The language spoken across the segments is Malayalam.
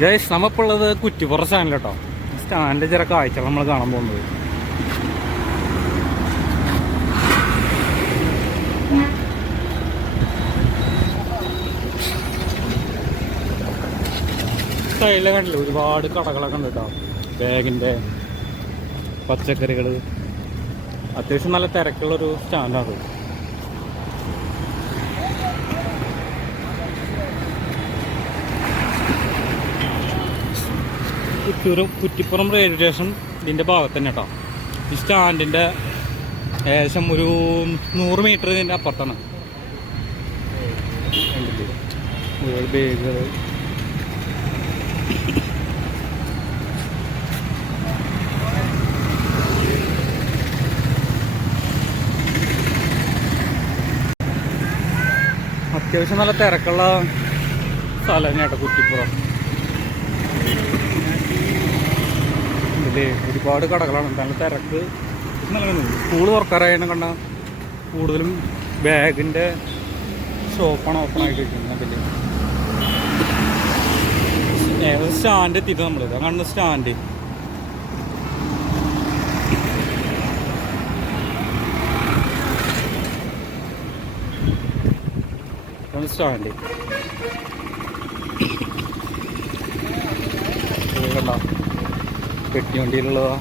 ഗൈസ് നമ്മപ്പോൾ ഉള്ളത് കുറ്റിപ്പുറ സ്റ്റാൻഡിൽ കേട്ടോ സ്റ്റാൻഡിൽ ചില കാഴ്ചകൾ നമ്മൾ കാണാൻ പോകുന്നത്. സൈഡിലെ കണ്ടില്ല? ഒരുപാട് കടകളൊക്കെ ഉണ്ട് കേട്ടോ ബാഗിന്റെ പച്ചക്കറികൾ അത്യാവശ്യം നല്ല തിരക്കുള്ളൊരു സ്റ്റാൻഡാണ് കുറ്റൂരും കുറ്റിപ്പുറം റെയിൽവേ സ്റ്റേഷൻ ഇതിന്റെ ഭാഗത്ത് തന്നെ കേട്ടോ ഈ സ്റ്റാൻഡിന്റെ ഏകദേശം ഒരു നൂറ് മീറ്റർ ഇതിന്റെ അപ്പുറത്താണ്. അത്യാവശ്യം നല്ല തിരക്കുള്ള സ്ഥലം തന്നെയാട്ടോ കുറ്റിപ്പുറം. ഇതിൽ ഒരുപാട് കടകളാണ്. നല്ല തിരക്ക് നൽകുന്നത് സ്കൂൾ തുറക്കാറായതിനെ കണ്ട കൂടുതലും ബാഗിന്റെ ഷോപ്പാണ് ഓപ്പൺ ആയിട്ട് ഇരിക്കുന്നത് അതിൽ ഏത് സ്റ്റാൻഡ് എത്തിയിട്ട് നമ്മൾ കാണുന്ന സ്റ്റാൻഡ് സ്റ്റാൻഡ് കണ്ടോ? പെട്ടി വണ്ടിയിലുള്ളതാ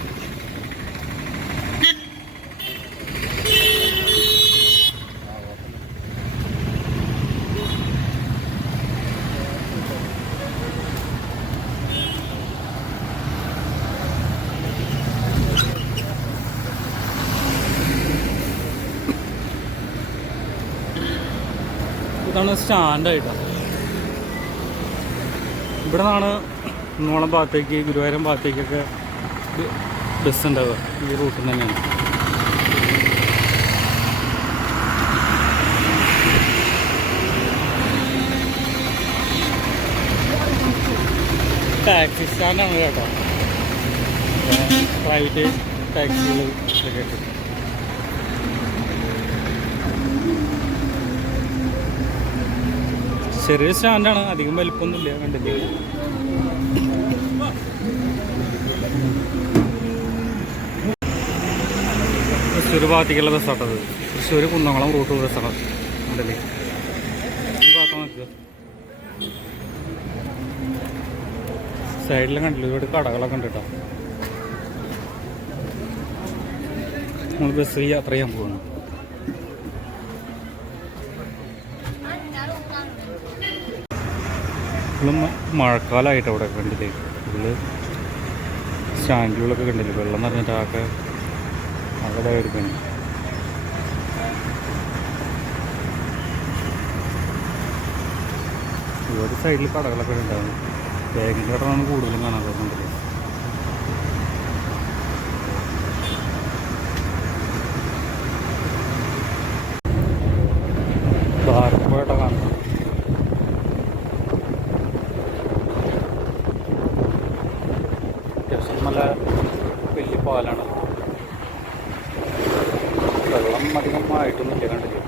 ഇതാണ് സ്റ്റാൻഡായിട്ടോ. ഇവിടെ നിന്നാണ് നോളം ഭാഗത്തേക്ക് ഗുരുവായൂരം ഭാഗത്തേക്കൊക്കെ ബസ് ഉണ്ടാവുക. ഈ റൂട്ടിൽ തന്നെയാണ്. ടാക്സി സ്റ്റാൻഡാണ് കേട്ടോ. പ്രൈവറ്റ് ടാക്സികൾ ഉണ്ട്. ചെറിയ സ്റ്റാൻഡാണ് അധികം വലിപ്പമൊന്നുമില്ല. കണ്ടില്ലേ? തൃശ്ശൂർ ഭാഗത്തേക്കുള്ള ബസ്സാട്ടത് തൃശ്ശൂർ കുന്നംകുളം റൂട്ട് ബസ്സാണ് കണ്ടില്ലേ ഈ ഭാഗത്ത് നിൽക്കുക സൈഡിലും കണ്ടില്ല? ഒരുപാട് കടകളൊക്കെ ഉണ്ട് കേട്ടോ. നമ്മൾ ബസ്സിൽ യാത്ര ചെയ്യാൻ പോകുന്നു മഴക്കാലമായിട്ട് അവിടെ കണ്ടില്ലേ? ഫുള്ള് സ്റ്റാൻഡുകളൊക്കെ കണ്ടില്ലേ? വെള്ളം നിറഞ്ഞിട്ട് ആകെ എടുക്കുന്നു ഒരു സൈഡിൽ കടകളൊക്കെ ഉണ്ടാവും. ബാഗിന്റെ കടമാണ് കൂടുതലും കാണാൻ കാണുന്നത് അത്യാവശ്യം നല്ല വലിയ പാലാണ്. വെള്ളം അധികം ആയിട്ടൊന്നുമില്ല കണ്ടില്ല.